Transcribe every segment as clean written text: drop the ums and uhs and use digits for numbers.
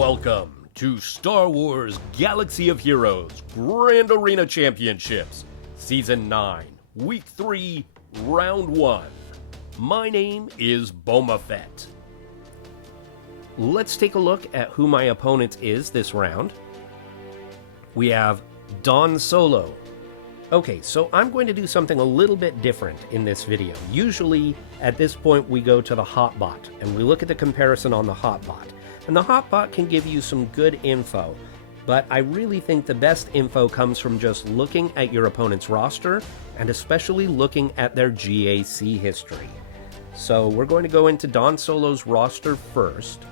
Welcome to Star Wars Galaxy of Heroes Grand Arena Championships, Season 9, Week 3, Round 1. My name is Boma Fett. Let's take a look at who my opponent is this round. We have DahnSolo. Okay, so I'm going to do something a little bit different in this video. Usually, at this point, we go to the hotbot, and we look at the comparison on the hotbot. And the hotbot can give you some good info, but I really think the best info comes from just looking at your opponent's roster, and especially looking at their GAC history. So we're going to go into DahnSolo's roster first.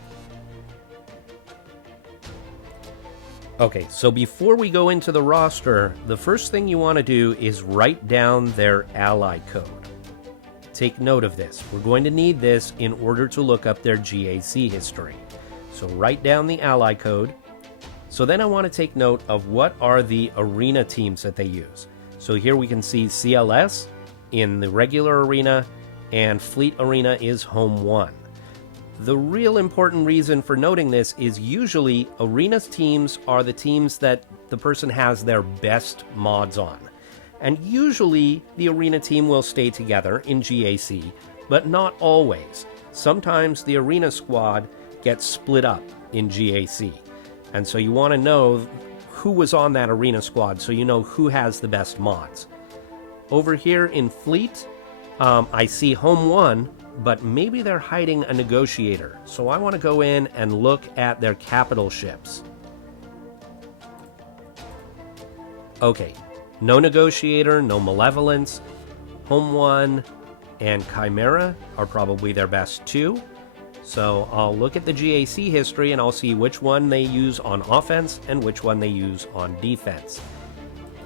Okay, so before we go into the roster, the first thing you want to do is write down their ally code. Take note of this. We're going to need this in order to look up their GAC history. So write down the ally code. So then I want to take note of what are the arena teams that they use. So here we can see CLS in the regular arena, and Fleet Arena is Home 1. The real important reason for noting this is usually arena's teams are the teams that the person has their best mods on. And usually the arena team will stay together in GAC, but not always. Sometimes the arena squad gets split up in GAC. And so you want to know who was on that arena squad so you know who has the best mods. Over here in Fleet, I see Home 1, but maybe they're hiding a negotiator. So I want to go in and look at their capital ships. Okay, no negotiator, no malevolence. Home 1 and Chimera are probably their best two. So I'll look at the GAC history and I'll see which one they use on offense and which one they use on defense.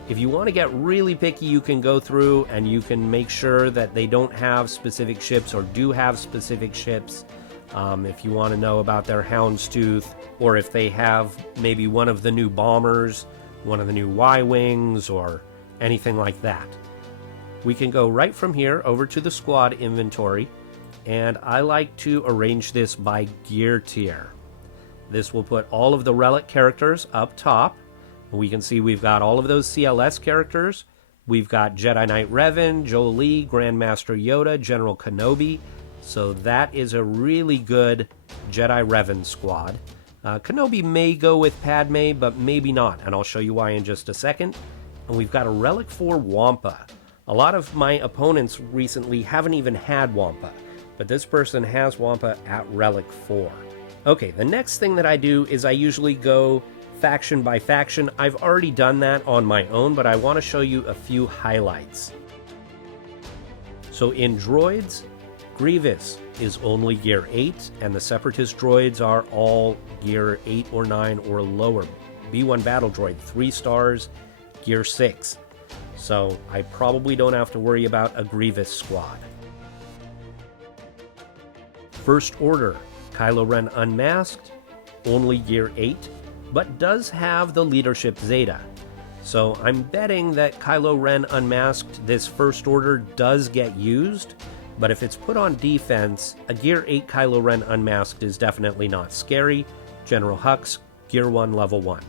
If you want to get really picky, you can go through and you can make sure that they don't have specific ships or do have specific ships. If you want to know about their Houndstooth, or if they have maybe one of the new bombers, one of the new Y-Wings, or anything like that. We can go right from here over to the squad inventory, and I like to arrange this by gear tier. This will put all of the relic characters up top. We can see we've got all of those CLS characters. We've got Jedi Knight Revan, Jolee, Grandmaster Yoda, General Kenobi. So that is a really good Jedi Revan squad. Kenobi may go with Padme, but maybe not, and I'll show you why in just a second. And we've got a relic for Wampa. A lot of my opponents recently haven't even had Wampa, but this person has Wampa at relic 4. Okay, the next thing that I do is I usually go faction by faction. I've already done that on my own, but I want to show you a few highlights. So in droids, Grievous is only gear 8, and the Separatist droids are all gear 8 or 9 or lower. B1 battle droid, 3 stars, gear 6. So I probably don't have to worry about a Grievous squad. First Order, Kylo Ren Unmasked, only gear 8, but does have the leadership Zeta. So I'm betting that Kylo Ren Unmasked, this First Order, does get used, but if it's put on defense, a gear 8 Kylo Ren Unmasked is definitely not scary. General Hux, gear 1 level 1.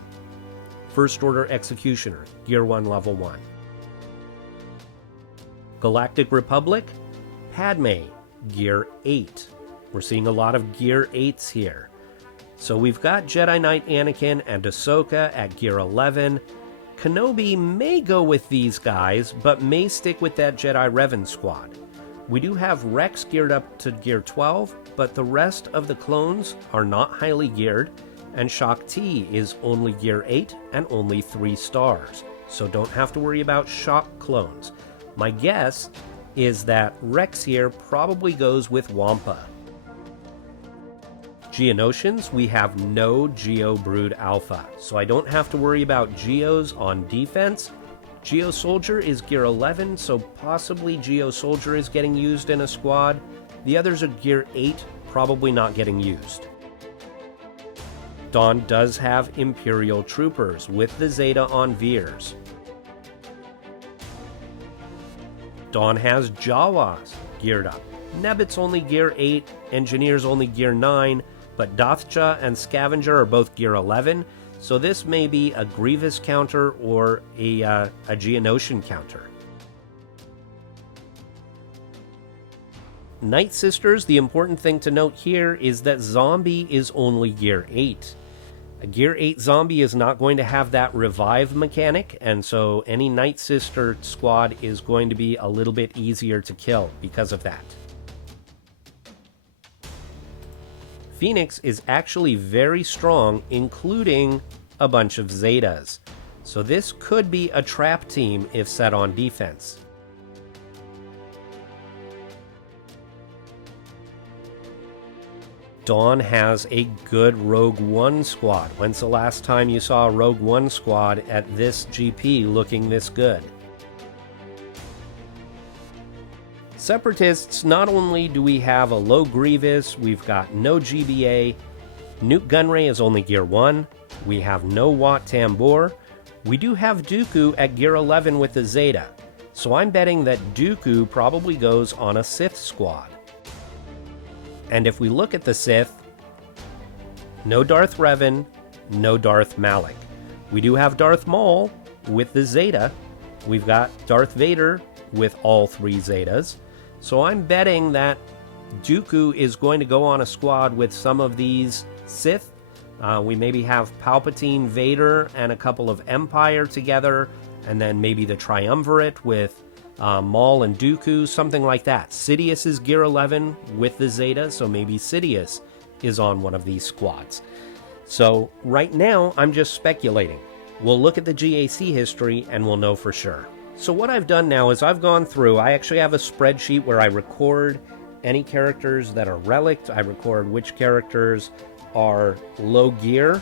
First Order Executioner, gear 1 level 1. Galactic Republic, Padme, gear 8. We're seeing a lot of gear 8s here. So we've got Jedi Knight Anakin and Ahsoka at gear 11. Kenobi may go with these guys, but may stick with that Jedi Revan squad. We do have Rex geared up to gear 12, but the rest of the clones are not highly geared, and Shaak Ti is only gear 8 and only 3 stars. So don't have to worry about Shaak clones. My guess is that Rex here probably goes with Wampa. Geonosians, we have no Geo Brood Alpha, so I don't have to worry about Geos on defense. Geo Soldier is gear 11, so possibly Geo Soldier is getting used in a squad. The others are gear 8, probably not getting used. Dahn does have Imperial Troopers with the Zeta on Veers. Dahn has Jawas geared up. Nebit's only gear 8, Engineer's only gear 9, but Dathcha and Scavenger are both gear 11, so this may be a Grievous counter or a Geonosian counter. Night Sisters, the important thing to note here is that Zombie is only gear 8. A gear 8 Zombie is not going to have that revive mechanic, and so any Night Sister squad is going to be a little bit easier to kill because of that. Phoenix is actually very strong, including a bunch of Zetas. So this could be a trap team if set on defense. Dawn has a good Rogue One squad. When's the last time you saw a Rogue One squad at this GP looking this good? Separatists, not only do we have a low Grievous, we've got no GBA, Nuke Gunray is only gear 1, we have no Wat Tambor, we do have Dooku at gear 11 with the Zeta, so I'm betting that Dooku probably goes on a Sith squad. And if we look at the Sith, no Darth Revan, no Darth Malak. We do have Darth Maul with the Zeta. We've got Darth Vader with all 3 Zetas. So I'm betting that Dooku is going to go on a squad with some of these Sith. We maybe have Palpatine, Vader, and a couple of Empire together, and then maybe the Triumvirate with Maul and Dooku, something like that. Sidious is gear 11 with the Zeta, so maybe Sidious is on one of these squads. So right now, I'm just speculating. We'll look at the GAC history and we'll know for sure. So what I've done now is I've gone through, I actually have a spreadsheet where I record any characters that are relicked, I record which characters are low gear,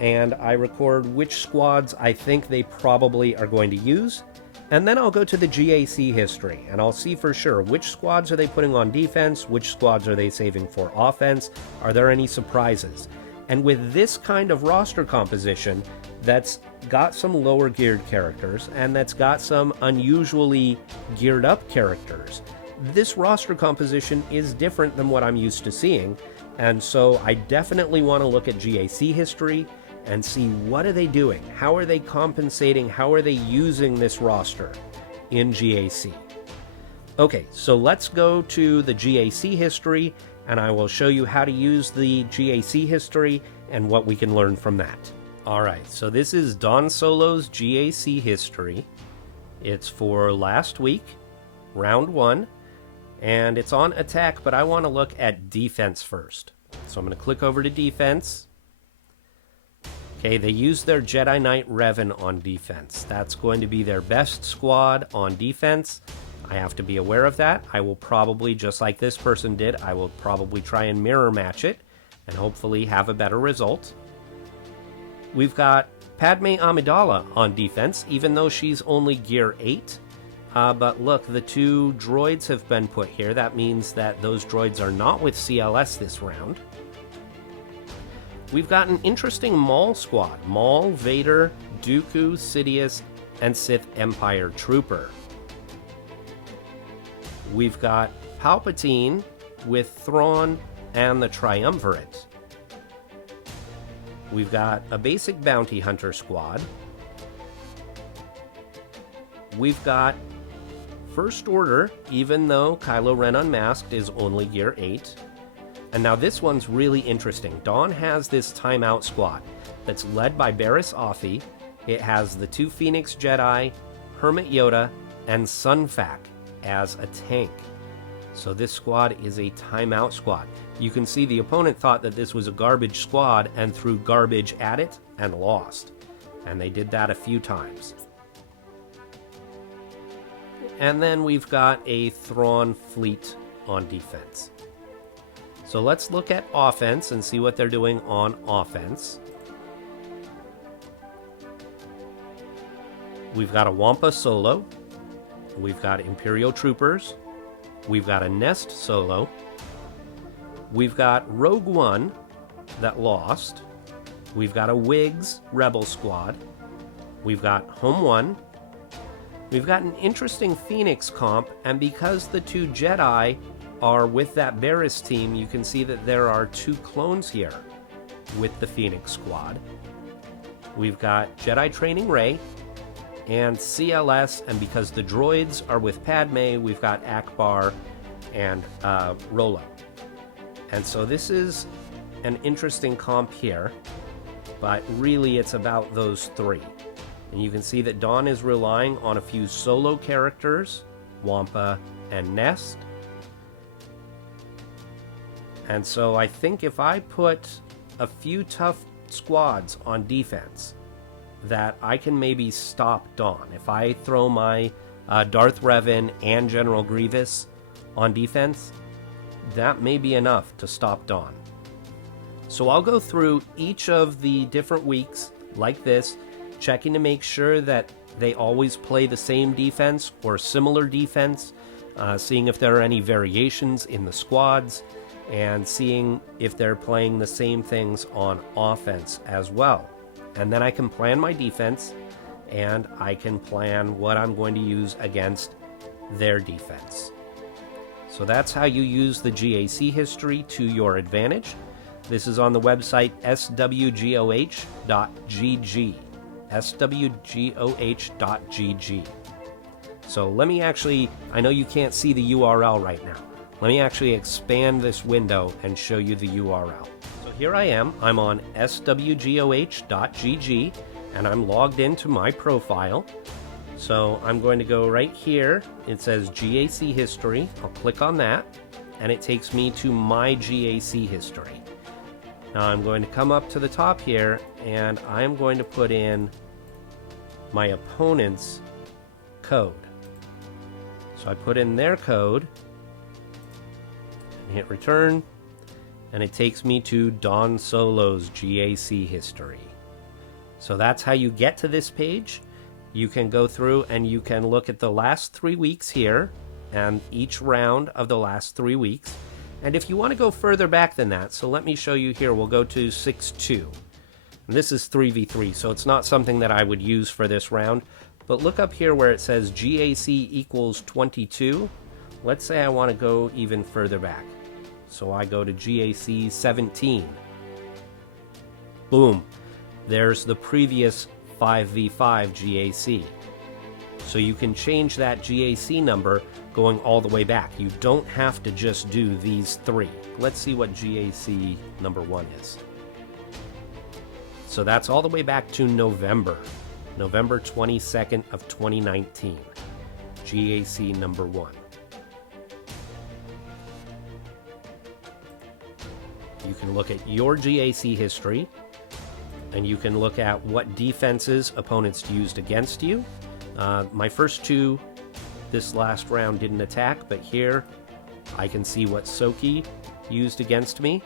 and I record which squads I think they probably are going to use. And then I'll go to the GAC history, and I'll see for sure which squads are they putting on defense, which squads are they saving for offense, are there any surprises? And with this kind of roster composition that's got some lower geared characters, and that's got some unusually geared up characters, this roster composition is different than what I'm used to seeing, and so I definitely want to look at GAC history and see what are they doing, how are they compensating, how are they using this roster in GAC. Okay, so let's go to the GAC history, and I will show you how to use the GAC history and what we can learn from that. Alright, so this is DahnSolo's GAC history. It's for last week, round 1, and it's on attack, but I want to look at defense first. So I'm going to click over to defense. Okay, they use their Jedi Knight Revan on defense. That's going to be their best squad on defense. I have to be aware of that. I will probably, just like this person did, I will probably try and mirror match it and hopefully have a better result. We've got Padme Amidala on defense, even though she's only gear 8. But look, the 2 droids have been put here. That means that those droids are not with CLS this round. We've got an interesting Maul squad. Maul, Vader, Dooku, Sidious, and Sith Empire Trooper. We've got Palpatine with Thrawn and the Triumvirate. We've got a basic Bounty Hunter squad. We've got First Order, even though Kylo Ren Unmasked is only gear 8. And now this one's really interesting. Dawn has this timeout squad that's led by Barriss Offee. It has the 2 Phoenix Jedi, Hermit Yoda, and Sunfac as a tank. So this squad is a timeout squad. You can see the opponent thought that this was a garbage squad and threw garbage at it and lost. And they did that a few times. And then we've got a Thrawn fleet on defense. So let's look at offense and see what they're doing on offense. We've got a Wampa Solo. We've got Imperial Troopers. We've got a Nest Solo. We've got Rogue One that lost. We've got a Wigs Rebel Squad. We've got Home One. We've got an interesting Phoenix comp, and because the 2 Jedi are with that Barris team, you can see that there are 2 clones here with the Phoenix squad. We've got Jedi Training Rey and CLS, and because the droids are with Padme, we've got Akbar and Rolo. And so this is an interesting comp here, but really it's about those 3. And you can see that Dahn is relying on a few solo characters, Wampa and Nest. And so I think if I put a few tough squads on defense, that I can maybe stop Dahn. If I throw my Darth Revan and General Grievous on defense, that may be enough to stop Dahn. So I'll go through each of the different weeks like this, checking to make sure that they always play the same defense or similar defense, seeing if there are any variations in the squads, and seeing if they're playing the same things on offense as well. And then I can plan my defense, and I can plan what I'm going to use against their defense. So that's how you use the GAC history to your advantage. This is on the website SWGOH.GG. SWGOH.GG. So let me actually, I know you can't see the URL right now. Let me actually expand this window and show you the URL. So here I am, I'm on SWGOH.GG, and I'm logged into my profile. So I'm going to go right here, it says GAC history, I'll click on that, and it takes me to my GAC history. Now I'm going to come up to the top here, and I'm going to put in my opponent's code. So I put in their code, and hit return, and it takes me to DahnSolo's GAC history. So that's how you get to this page. You can go through and you can look at the last 3 weeks here, and each round of the last 3 weeks. And if you want to go further back than that, so let me show you here, we'll go to 6-2. And this is 3v3, so it's not something that I would use for this round. But look up here where it says GAC equals 22. Let's say I want to go even further back. So I go to GAC 17. Boom. There's the previous 5v5 GAC. So you can change that GAC number going all the way back. You don't have to just do these 3. Let's see what GAC number 1 is. So that's all the way back to November 22nd of 2019. GAC number 1. You can look at your GAC history, and you can look at what defenses opponents used against you. My first 2 this last round didn't attack, but here I can see what Soki used against me.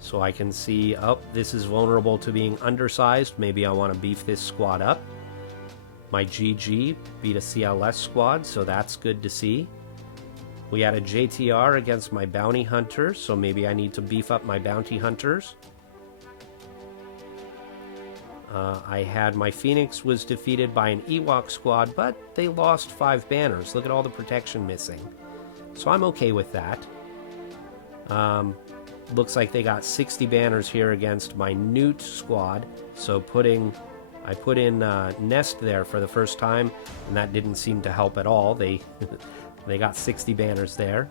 So I can see, oh, this is vulnerable to being undersized. Maybe I want to beef this squad up. My GG beat a CLS squad, so that's good to see. We had a JTR against my bounty hunter, so maybe I need to beef up my bounty hunters. I had my Phoenix was defeated by an Ewok squad, but they lost 5 banners. Look at all the protection missing. So I'm okay with that. Looks like they got 60 banners here against my Newt squad. So I put in Nest there for the first time, and that didn't seem to help at all. They got 60 banners there.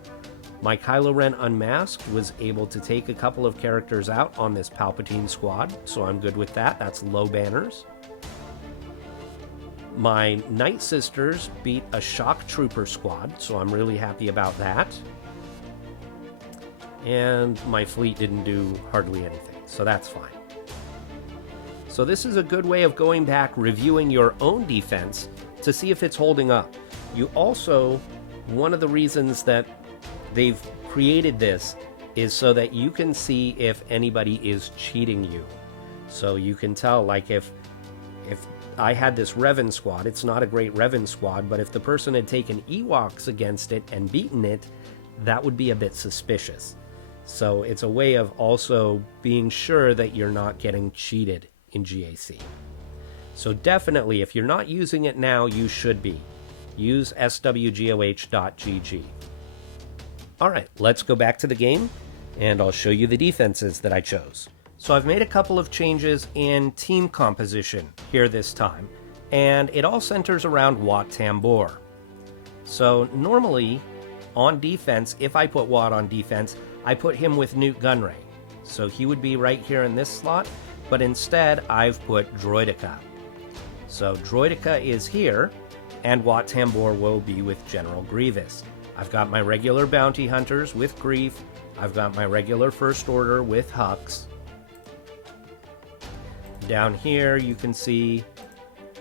My Kylo Ren Unmasked was able to take a couple of characters out on this Palpatine squad, so I'm good with that. That's low banners. My Night Sisters beat a Shock Trooper squad, so I'm really happy about that. And my fleet didn't do hardly anything, so that's fine. So this is a good way of going back, reviewing your own defense to see if it's holding up. You also, one of the reasons that they've created this is so that you can see if anybody is cheating you. So you can tell, like if I had this Revan squad, it's not a great Revan squad, but if the person had taken Ewoks against it and beaten it, that would be a bit suspicious. So it's a way of also being sure that you're not getting cheated in GAC. So definitely, if you're not using it now, you should be. Use SWGOH.GG. Alright, let's go back to the game, and I'll show you the defenses that I chose. So I've made a couple of changes in team composition here this time, and it all centers around Wat Tambor. So normally, on defense, if I put Wat on defense, I put him with Newt Gunray. So he would be right here in this slot, but instead I've put Droideka. So Droideka is here, and Wat Tambor will be with General Grievous. I've got my regular bounty hunters with Grief. I've got my regular First Order with Hux. Down here you can see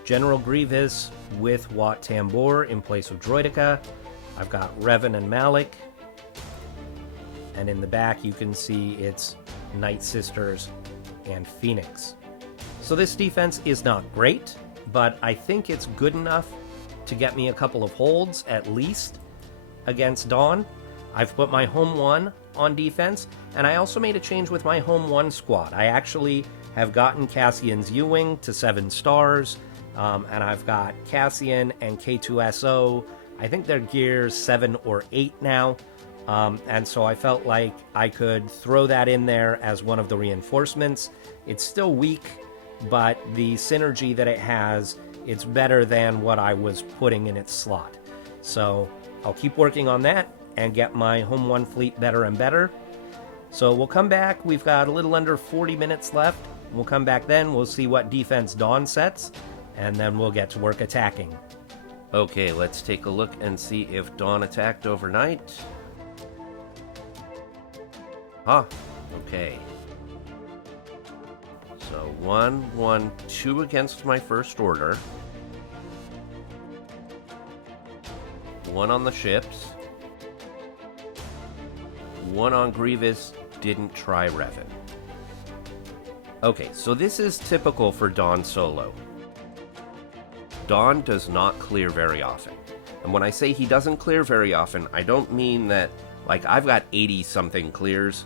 General Grievous with Wat Tambor in place of Droideka. I've got Revan and Malik. And in the back you can see it's Night Sisters and Phoenix. So this defense is not great, but I think it's good enough to get me a couple of holds at least against Dahn. I've put my Home 1 on defense, and I also made a change with my Home 1 squad. I actually have gotten Cassian's U-Wing to 7 stars, and I've got Cassian and K2SO. I think they're gears 7 or 8 now, and so I felt like I could throw that in there as one of the reinforcements. It's still weak, but the synergy that it has, it's better than what I was putting in its slot. So I'll keep working on that and get my Home 1 fleet better and better. So we'll come back. We've got a little under 40 minutes left. We'll come back then. We'll see what defense Dahn sets, and then we'll get to work attacking. Okay, let's take a look and see if Dahn attacked overnight. Okay. So 1, 1, 2 against my First Order. 1 on the ships. 1 on Grievous, didn't try Revan. Okay, so this is typical for DahnSolo. Dahn does not clear very often. And when I say he doesn't clear very often, I don't mean that, like, I've got 80-something clears.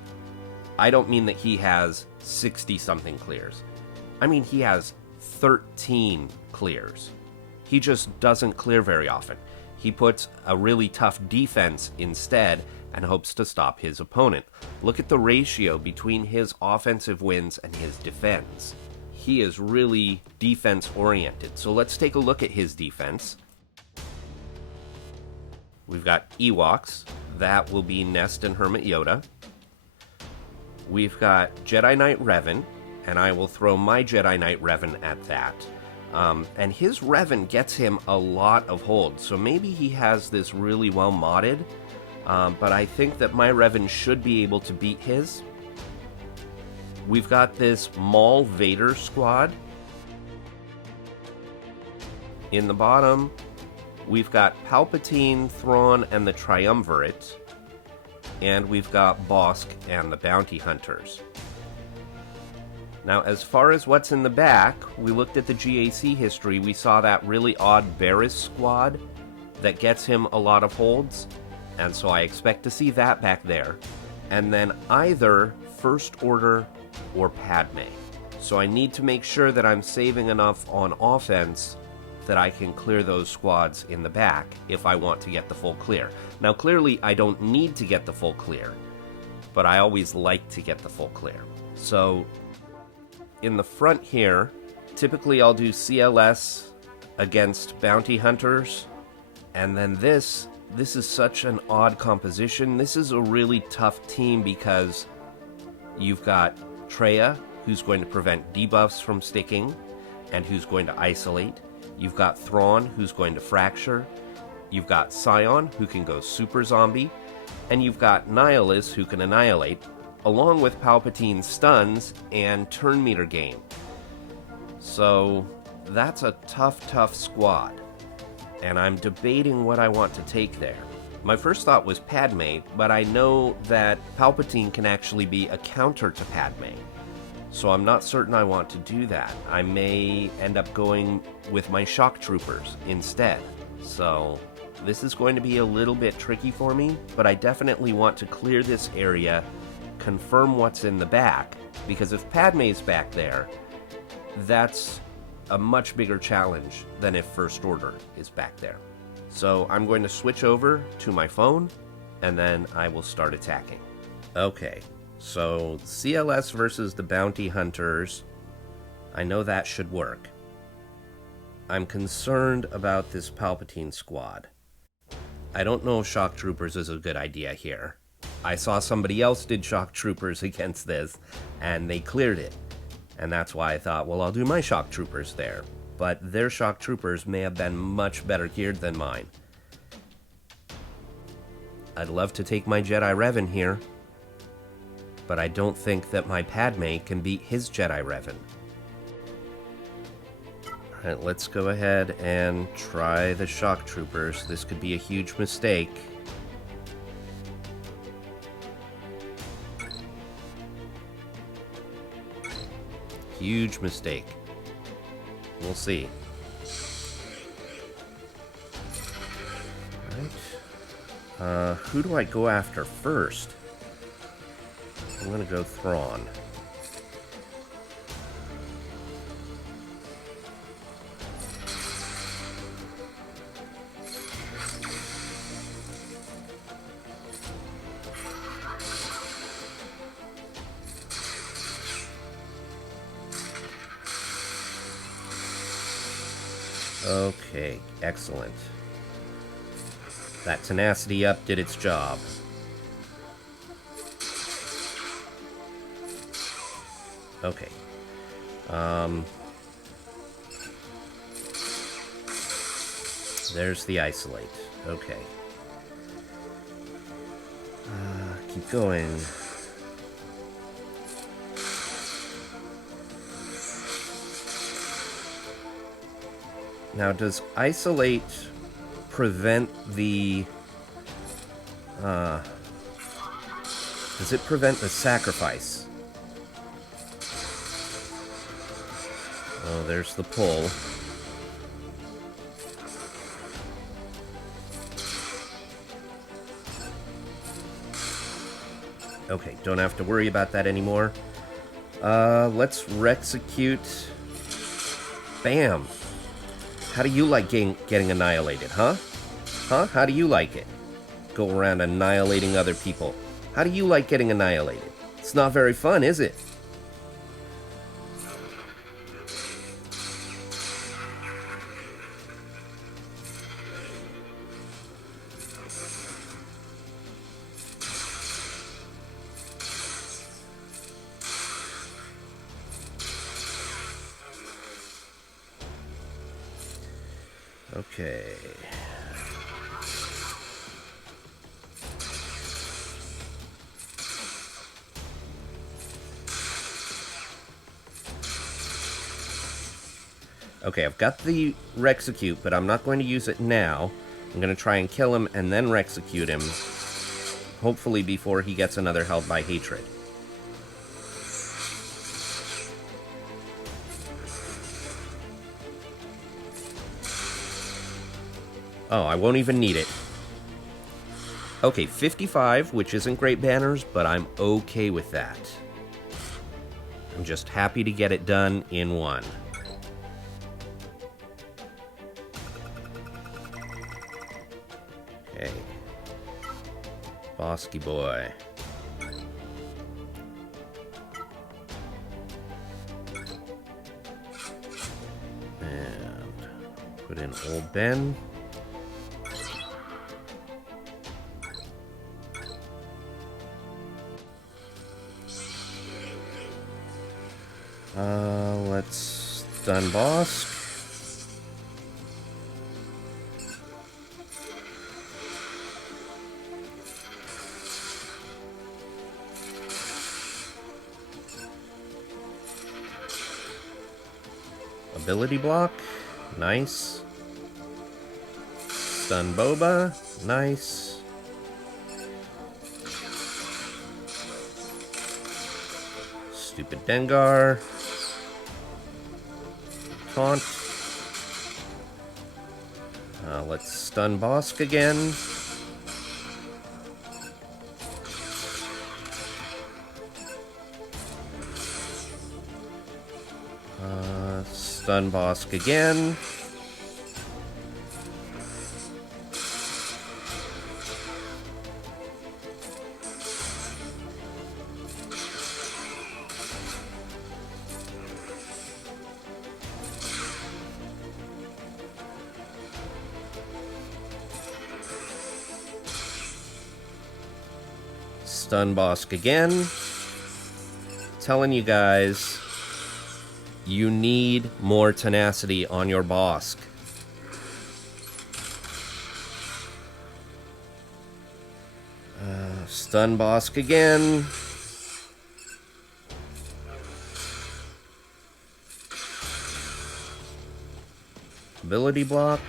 I don't mean that he has 60-something clears. I mean he has 13 clears. He just doesn't clear very often. He puts a really tough defense instead and hopes to stop his opponent. Look at the ratio between his offensive wins and his defense. He is really defense-oriented. So let's take a look at his defense. We've got Ewoks. That will be Nest and Hermit Yoda. We've got Jedi Knight Revan, and I will throw my Jedi Knight Revan at that. And his Revan gets him a lot of holds, so maybe he has this really well modded, but I think that my Revan should be able to beat his. We've got this Maul Vader squad. In the bottom, we've got Palpatine, Thrawn, and the Triumvirate. And we've got Bosk and the Bounty Hunters. Now, as far as what's in the back, we looked at the GAC history. We saw that really odd Barriss squad that gets him a lot of holds. And so I expect to see that back there. And then either First Order or Padme. So I need to make sure that I'm saving enough on offense that I can clear those squads in the back if I want to get the full clear. Now clearly I don't need to get the full clear, but I always like to get the full clear. So in the front here, typically I'll do CLS against Bounty Hunters, and then this is such an odd composition. This is a really tough team because you've got Traya, who's going to prevent debuffs from sticking, and who's going to isolate. You've got Thrawn, who's going to fracture. You've got Scion, who can go super zombie. And you've got Nihilus, who can annihilate, along with Palpatine's stuns and turn meter gain. So that's a tough squad. And I'm debating what I want to take there. My first thought was Padme, but I know that Palpatine can actually be a counter to Padme. So I'm not certain I want to do that. I may end up going with my shock troopers instead. So this is going to be a little bit tricky for me, but I definitely want to clear this area, confirm what's in the back, because if Padme's back there, that's a much bigger challenge than if First Order is back there. So I'm going to switch over to my phone and then I will start attacking. Okay, so CLS versus the Bounty Hunters. I know that should work. I'm concerned about this Palpatine squad. I don't know if Shock Troopers is a good idea here. I saw somebody else did Shock Troopers against this, and they cleared it. And that's why I thought, well, I'll do my Shock Troopers there. But their Shock Troopers may have been much better geared than mine. I'd love to take my Jedi Revan here, but I don't think that my Padme can beat his Jedi Revan. Alright, let's go ahead and try the Shock Troopers. This could be a huge mistake. Huge mistake. We'll see. Alright. Who do I go after first? I'm gonna go Thrawn. Okay, excellent. That tenacity up did its job. Okay. There's the isolate. Okay. Keep going. Now, does isolate prevent the... does it prevent the sacrifice? Oh, there's the pull. Okay, don't have to worry about that anymore. Let's Rexecute. Bam! How do you like getting annihilated, huh? Huh? How do you like it? Go around annihilating other people. How do you like getting annihilated? It's not very fun, is it? Okay. Okay, I've got the Rexecute, but I'm not going to use it now. I'm going to try and kill him and then Rexecute him. Hopefully before he gets another Held by Hatred. Oh, I won't even need it. Okay, 55, which isn't great banners, but I'm okay with that. I'm just happy to get it done in one. Okay. Bosky boy. And put in Old Ben. Let's stun Bosk. Ability block, nice. Stun Boba, nice. Stupid Dengar. Taunt. Let's stun Bosk again. Stun Bosk again. Stun Bosk again. Telling you guys, you need more tenacity on your Bosk. Stun Bosk again. Ability block.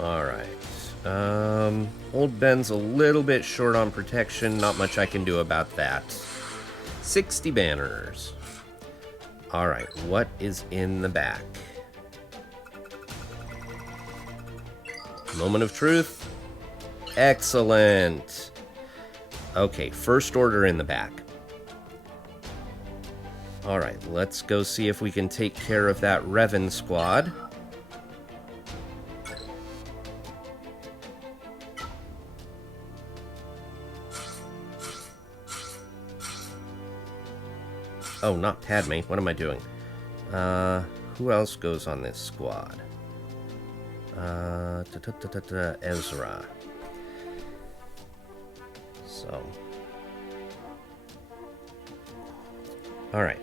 Alright. Old Ben's a little bit short on protection. Not much I can do about that. 60 banners. Alright, what is in the back? Moment of truth. Excellent. Okay, first order in the back. Alright, let's go see if we can take care of that Revan squad. Oh, not Padme. What am I doing? Who else goes on this squad? Ezra. So. Alright.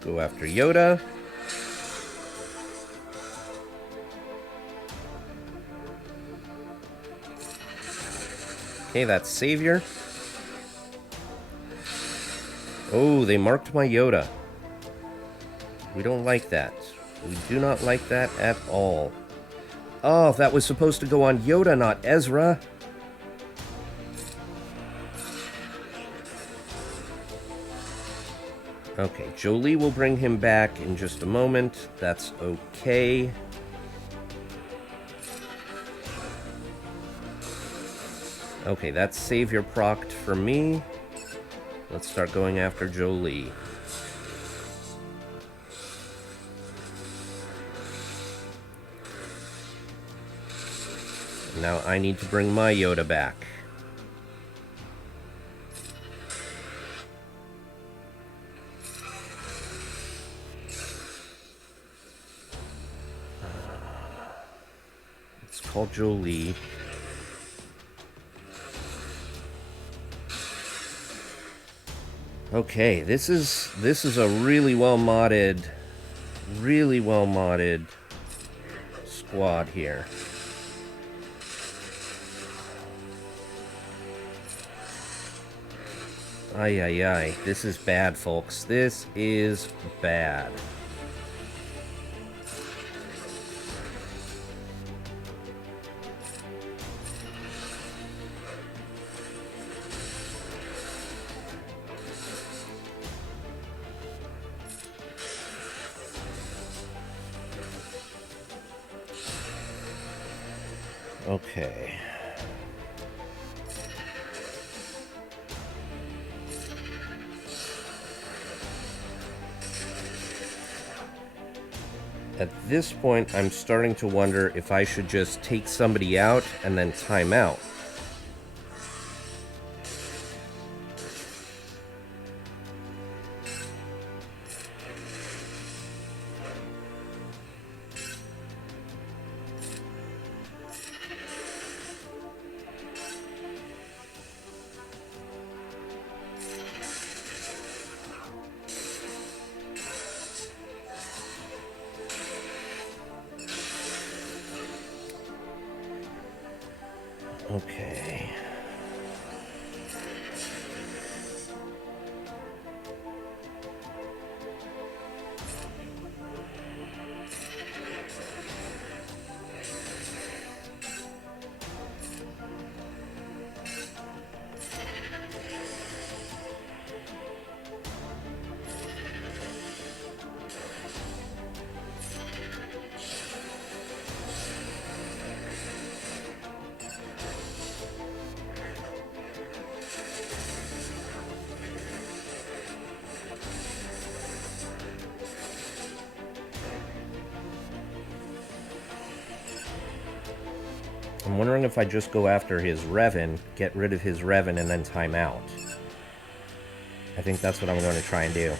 Go after Yoda. Okay, that's Savior. Oh, they marked my Yoda. We don't like that. We do not like that at all. Oh, that was supposed to go on Yoda, not Ezra. Okay, Jolie will bring him back in just a moment. That's okay. Okay, that's Savior procced for me. Let's start going after Jolie. Now I need to bring my Yoda back. Let's call Jolie. Okay, this is a really well modded squad here. Ay, ay, ay. This is bad, folks. This is bad. Okay. At this point, I'm starting to wonder if I should just take somebody out and then time out. Okay. I'm wondering if I just go after his Revan, get rid of his Revan, and then time out. I think that's what I'm going to try and do.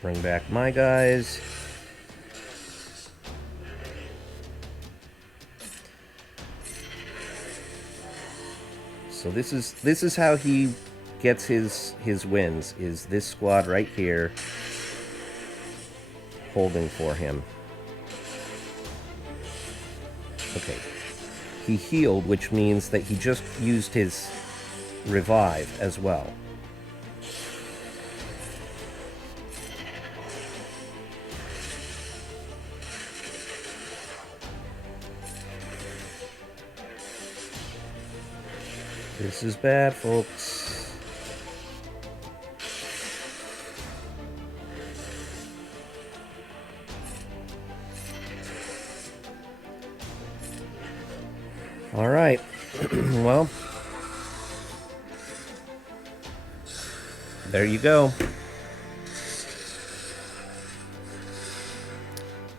Bring back my guys. So this is how he gets his wins, is this squad right here holding for him. Okay. He healed, which means that he just used his revive as well. This is bad, folks. All right. Well, there you go.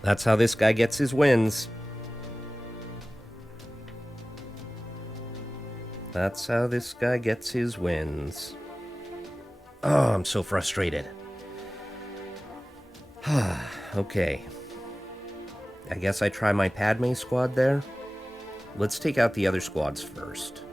That's how this guy gets his wins. That's how this guy gets his wins. Oh, I'm so frustrated. Okay. I guess I try my Padme squad there. Let's take out the other squads first.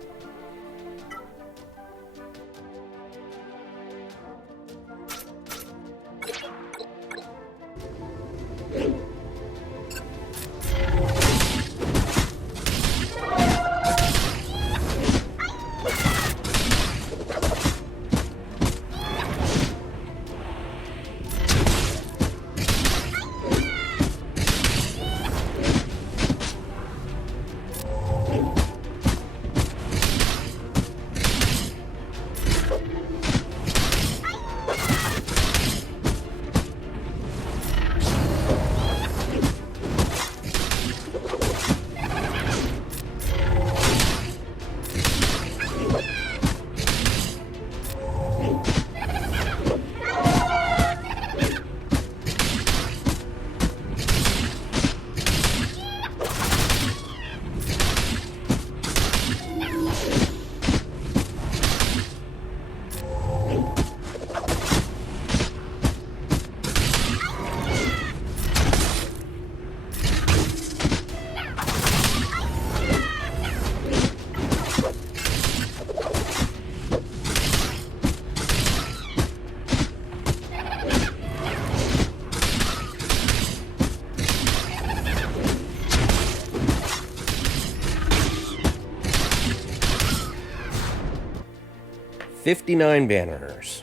$59 banners.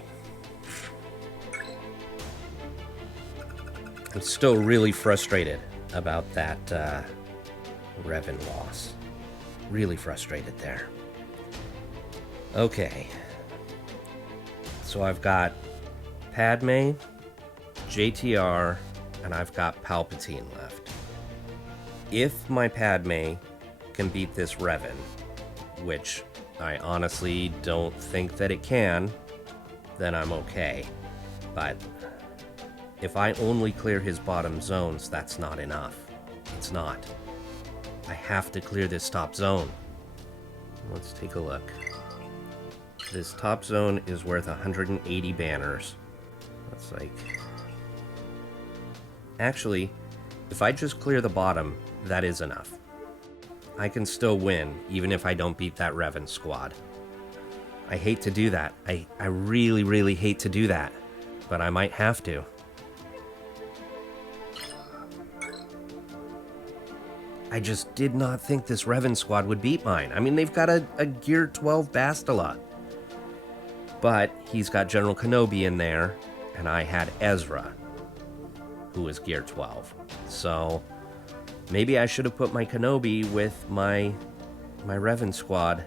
I'm still really frustrated about that Revan loss. Really frustrated there. Okay. So I've got Padme, JTR, and I've got Palpatine left. If my Padme can beat this Revan, which I honestly don't think that it can, then I'm okay. But if I only clear his bottom zones, that's not enough. It's not. I have to clear this top zone. Let's take a look. This top zone is worth 180 banners. That's like... Actually, if I just clear the bottom, that is enough. I can still win, even if I don't beat that Revan squad. I hate to do that. I really, really hate to do that. But I might have to. I just did not think this Revan squad would beat mine. I mean, they've got a Gear 12 Bastila. But he's got General Kenobi in there, and I had Ezra, who is Gear 12. So... maybe I should have put my Kenobi with my Revan squad.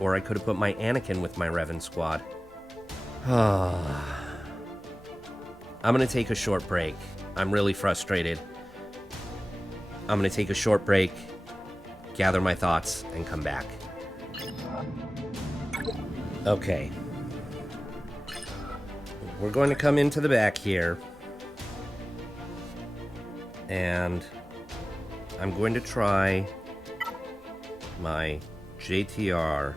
Or I could have put my Anakin with my Revan squad. I'm going to take a short break. I'm really frustrated. I'm going to take a short break, gather my thoughts, and come back. Okay. We're going to come into the back here. And I'm going to try my JTR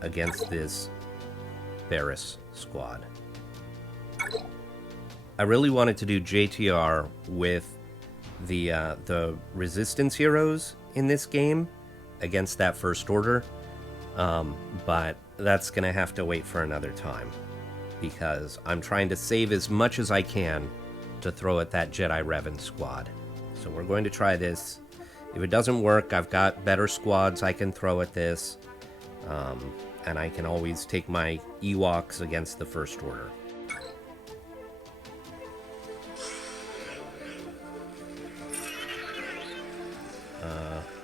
against this Barris squad. I really wanted to do JTR with the resistance heroes in this game against that First Order, but that's gonna have to wait for another time because I'm trying to save as much as I can to throw at that Jedi Revan squad. So we're going to try this. If it doesn't work, I've got better squads I can throw at this, and I can always take my Ewoks against the First Order.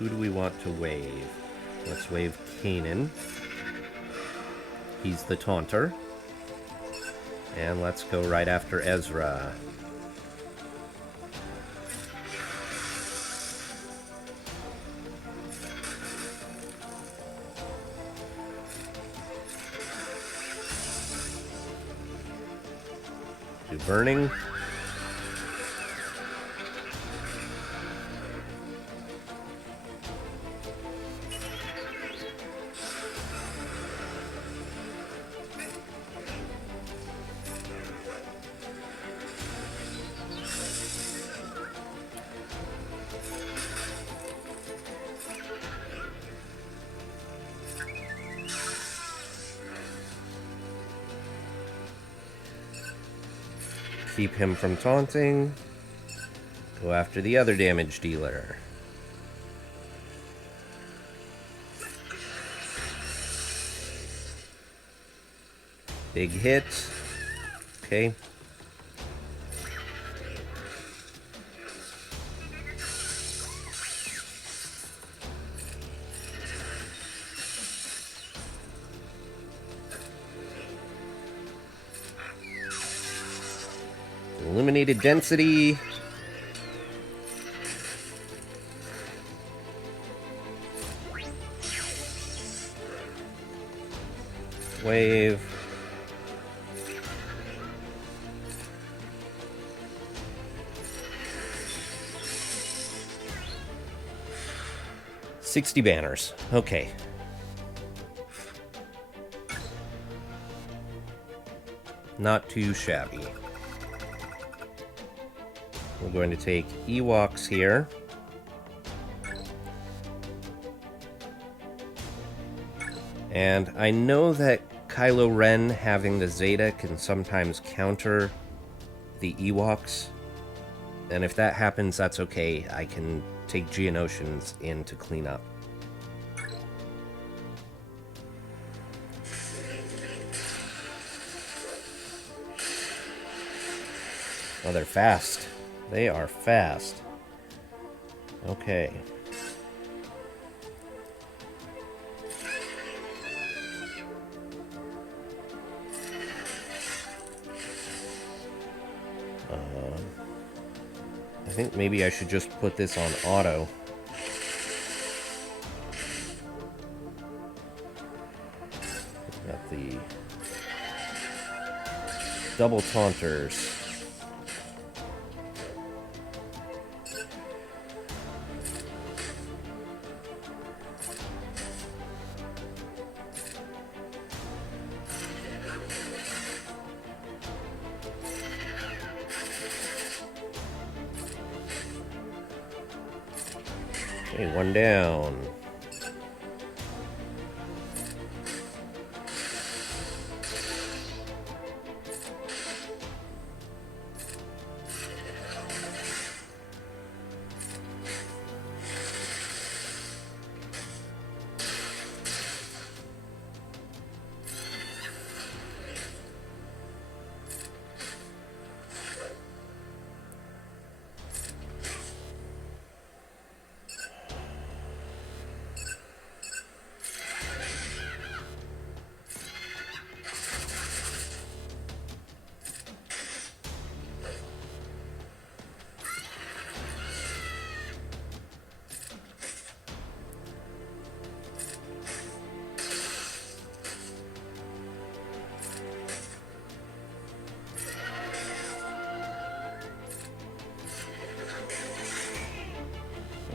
Who do we want to wave? Let's wave Kanan. He's the taunter. And let's go right after Ezra. Do burning. Keep him from taunting. Go after the other damage dealer. Big hit. Okay. Eliminated density. Wave. $60 banners. Okay. Not too shabby. We're going to take Ewoks here. And I know that Kylo Ren having the Zeta can sometimes counter the Ewoks. And if that happens, that's okay. I can take Geonosians in to clean up. Oh, they're fast. They are fast. Okay. I think maybe I should just put this on auto. Got the double taunters. Okay, one down.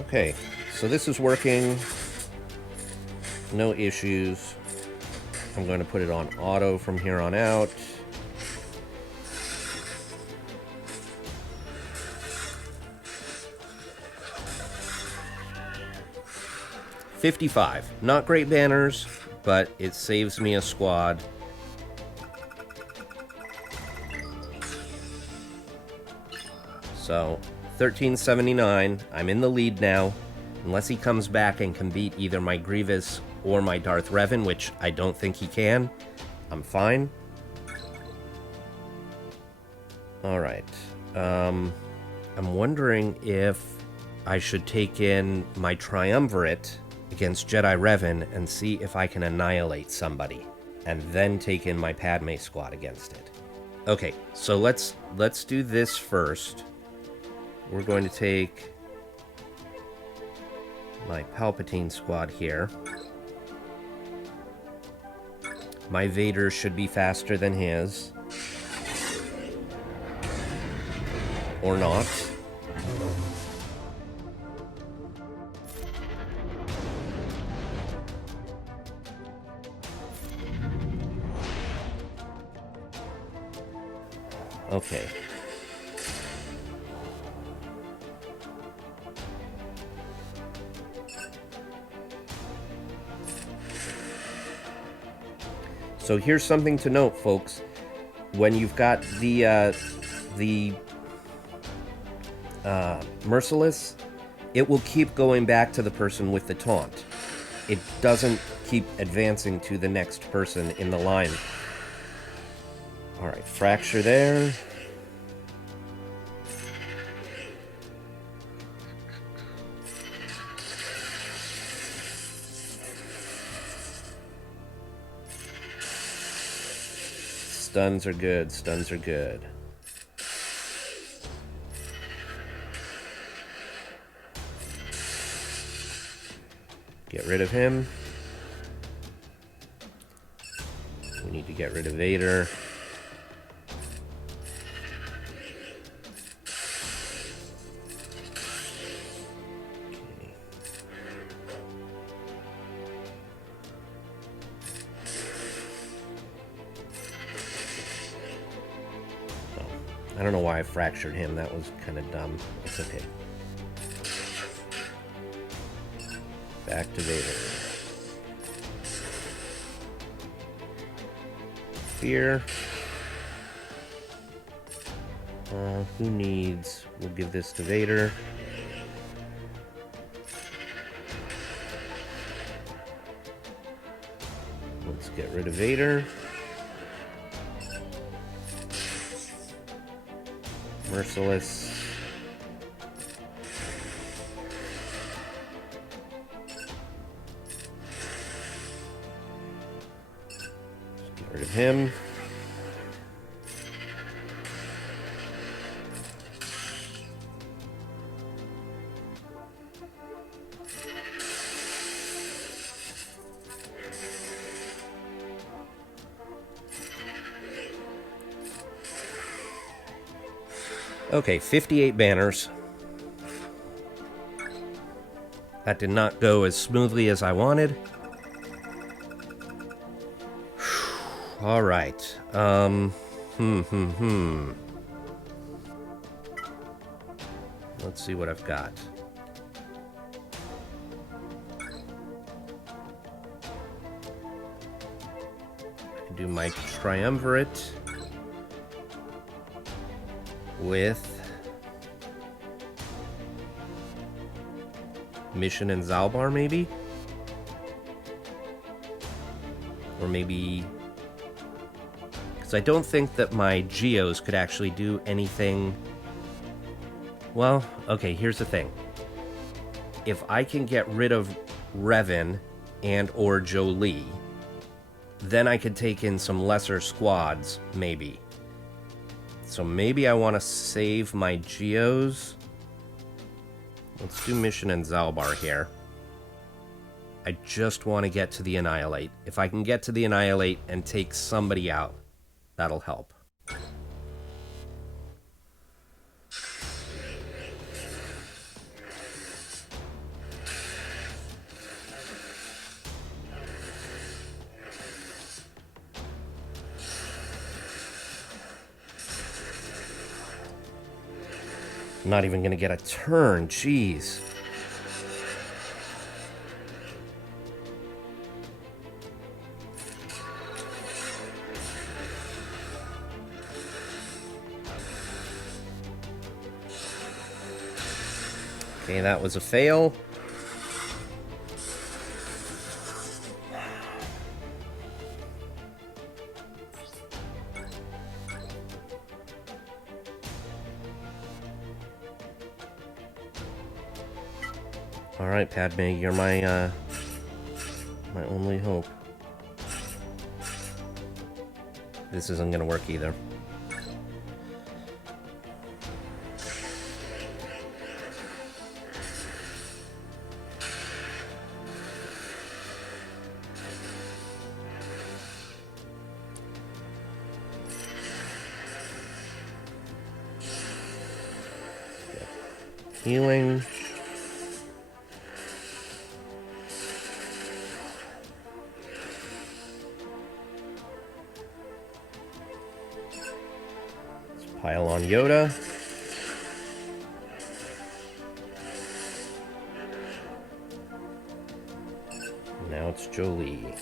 Okay, so this is working. No issues. I'm going to put it on auto from here on out. $55. Not great banners, but it saves me a squad. So, $13.79. I'm in the lead now. Unless he comes back and can beat either my Grievous or my Darth Revan, which I don't think he can, I'm fine. Alright. I'm wondering if I should take in my Triumvirate against Jedi Revan and see if I can annihilate somebody, and then take in my Padme squad against it. Okay, so let's do this first. We're going to take my Palpatine squad here. My Vader should be faster than his. Or not. Okay. So here's something to note, folks. When you've got the Merciless, it will keep going back to the person with the taunt. It doesn't keep advancing to the next person in the line. Alright, Fracture there. Stuns are good, stuns are good. Get rid of him. We need to get rid of Vader. Okay. Oh, I don't know why I fractured him. That was kind of dumb. It's okay. Back to Vader. Fear. Who needs? We'll give this to Vader. Let's get rid of Vader. Merciless. Get rid of him. Okay, 58 banners. That did not go as smoothly as I wanted. All right. Let's see what I've got. I do my Triumvirate with Mission and Zalbar, maybe? Or maybe... because I don't think that my Geos could actually do anything... well, okay, here's the thing. If I can get rid of Revan and or Jolie, then I could take in some lesser squads, maybe. So maybe I want to save my Geos. Let's do Mission and Zalbar here. I just want to get to the Annihilate. If I can get to the Annihilate and take somebody out, that'll help. not even going to get a turn. Jeez. Okay, that was a fail. All right, Padme, you're my only hope. This isn't gonna work either. Healing. Let's pile on Yoda. Now it's Jolie.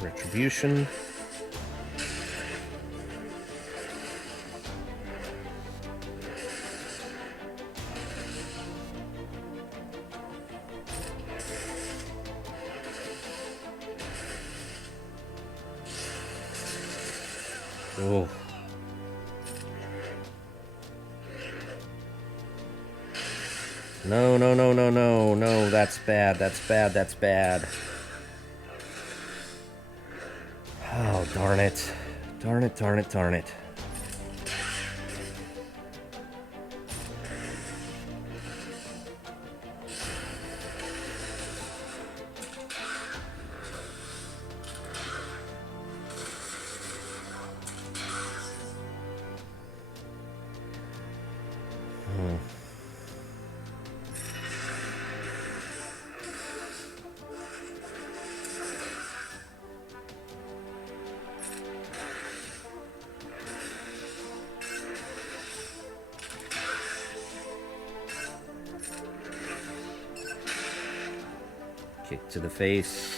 Retribution. Oh. No, no, no, no, no, no, that's bad, that's bad, that's bad. Oh, darn it. Darn it, darn it, darn it. Kick to the face.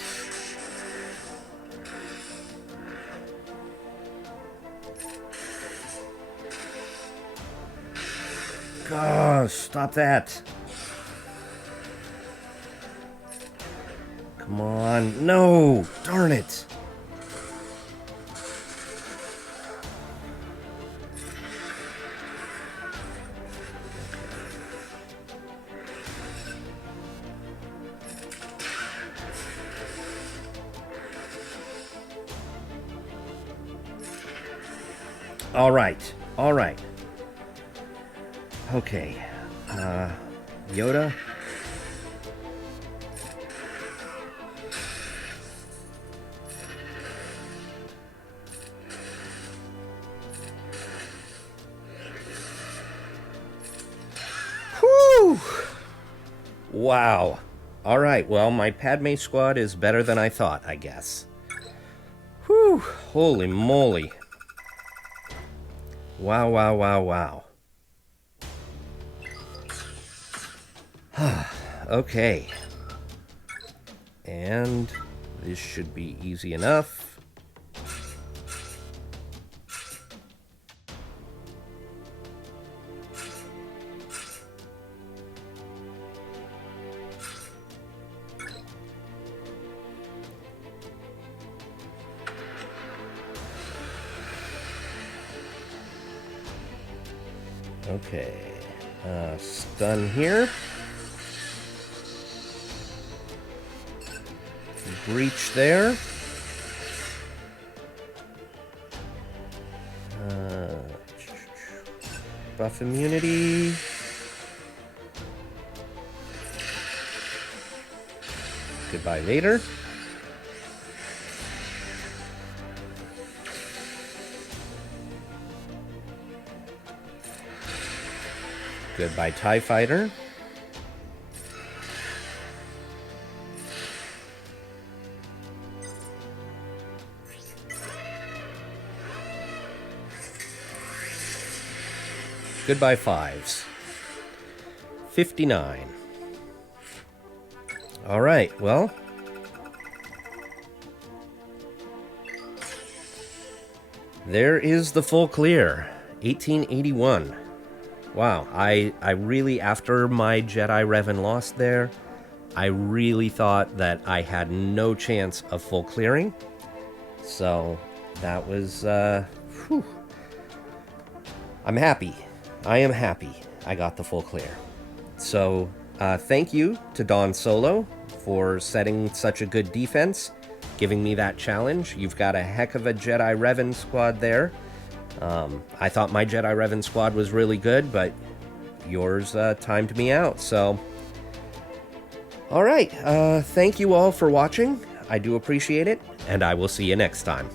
Gosh, stop that. Come on. No, darn it. All right, all right. Okay, Yoda. Whew! Wow. All right, well, my Padme squad is better than I thought, I guess. Whew! Holy moly. Wow, wow, wow, wow. Okay. And this should be easy enough. Okay, stun here. Breach there. Buff immunity. Goodbye, Vader. Goodbye, TIE Fighter. Goodbye, 5s. 59. All right, well. There is the full clear. 1881. Wow, I really, after my Jedi Revan lost there, I really thought that I had no chance of full clearing. So, that was, whew. I'm happy. I am happy I got the full clear. So, thank you to DahnSolo for setting such a good defense, giving me that challenge. You've got a heck of a Jedi Revan squad there. I thought my Jedi Revan squad was really good, but yours timed me out, so... Alright, thank you all for watching. I do appreciate it, and I will see you next time.